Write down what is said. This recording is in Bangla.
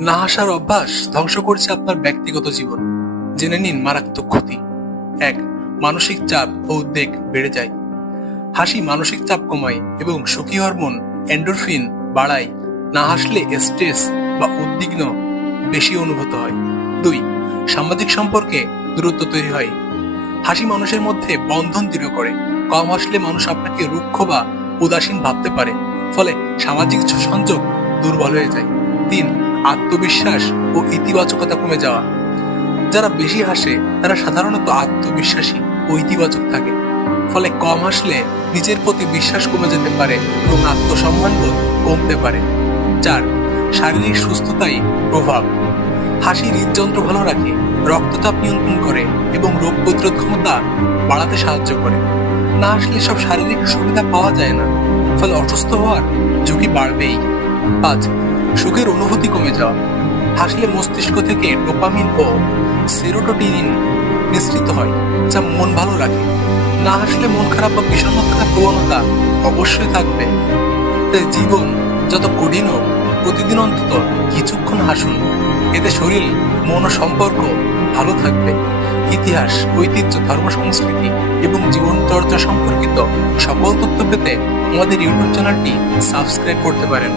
না হাসার অভ্যাস ধ্বংস করছে আপনার ব্যক্তিগত জীবন। জেনে নিন মারাত্মক ক্ষতি। 1. মানসিক চাপ ও উদ্বেগ বেড়ে যায়। হাসি মানসিক চাপ কমায় এবং সুখী হরমোন এন্ডোরফিন বাড়ায়। না হাসলে স্ট্রেস বা উদ্বিগ্ন বেশি অনুভূত হয়। 2. সামাজিক সম্পর্কে দূরত্ব তৈরি হয়। হাসি মানুষের মধ্যে বন্ধন দৃঢ় করে। কম হাসলে মানুষ আপনাকে রুক্ষ বা উদাসীন ভাবতে পারে, ফলে সামাজিক সংযোগ দুর্বল হয়ে যায়। 3. আত্মবিশ্বাস ও ইতিবাচকতা কমে যাওয়া। যারা বেশি হাসে তারা সাধারণত আত্মবিশ্বাসী ও ইতিবাচক থাকে, ফলে কম হাসলে নিজের প্রতি বিশ্বাস কমে যেতে পারে এবং আত্মসম্মানবোধ কমতে পারে। 4. শারীরিক সুস্থতায় প্রভাব। হাসি হৃদযন্ত্র ভালো রাখে, রক্তচাপ নিয়ন্ত্রণ করে এবং রোগ প্রতিরোধ ক্ষমতা বাড়াতে সাহায্য করে। না হাসলে সব শারীরিক সুবিধা পাওয়া যায় না, ফলে অসুস্থ হওয়ার ঝুঁকি বাড়বেই। 5. সুখের অনুভূতি কমে যাওয়া। হাসলে মস্তিষ্ক থেকে ডোপামিন ও সেরোটোনিন নিঃসৃত হয়, যা মন ভালো রাখে। না হাসলে মন খারাপ বা বিষণ্ণ থাকার প্রবণতা অবশ্যই থাকবে। তাই জীবন যত কঠিন হোক, প্রতিদিন অন্তত কিছুক্ষণ হাসুন। এতে শরীর, মন ও সম্পর্ক ভালো থাকবে। ইতিহাস, ঐতিহ্য, ধর্ম, সংস্কৃতি এবং জীবনচর্চা সম্পর্কিত সকল তথ্য পেতে আমাদের ইউটিউব চ্যানেলটি সাবস্ক্রাইব করতে পারেন।